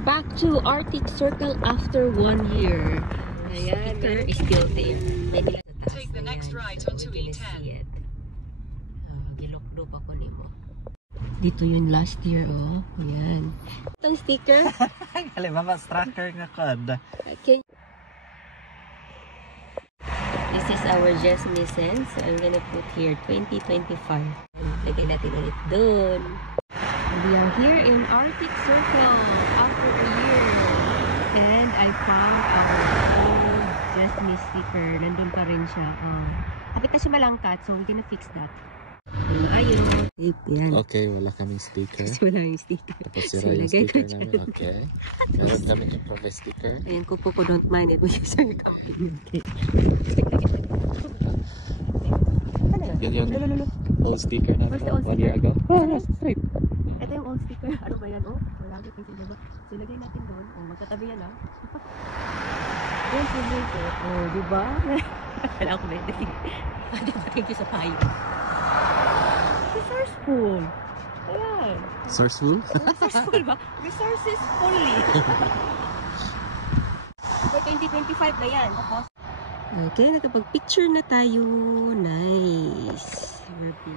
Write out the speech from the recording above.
Back to Arctic Circle after 1 year. Ayan, sticker is still there. Take the next right onto E10. Gilokdo pa ko nimo. Dito yun last year, oh. Ayan. Itong sticker. Halimbawa, tracker nga kod. Okay. This is our Jesme Sense. So I'm gonna put here 2025. Lagay natin ulit dun. We are here in Arctic Circle after a year. And I found our old Jesme sticker. Nandun pa rin siya. Kapit na siya malangkat, so we're gonna fix that. Ayun. Yan. Okay, wala kaming sticker. Wala yung sticker. Tapos sira yung sticker namin. Okay. Meron kami improve sticker. Ayan, kupo ko don't mind it. Use our company. Okay. Yun yung old sticker namin 1 year ago. Straight. Ito yung old sticker. Ano ba yan? Oh, marami yung sila. So, lagay natin doon. Oh, magkatabi yan ah. Yan, favorite ko. Oh, diba? Kailangan ko ba yun? Thank you sa payo. Resourceful. Ayan. Sourceful? Resourceful ba? Resources fully. For 2025 na yan. Okay, nakapag-picture na tayo. Nice. Happy.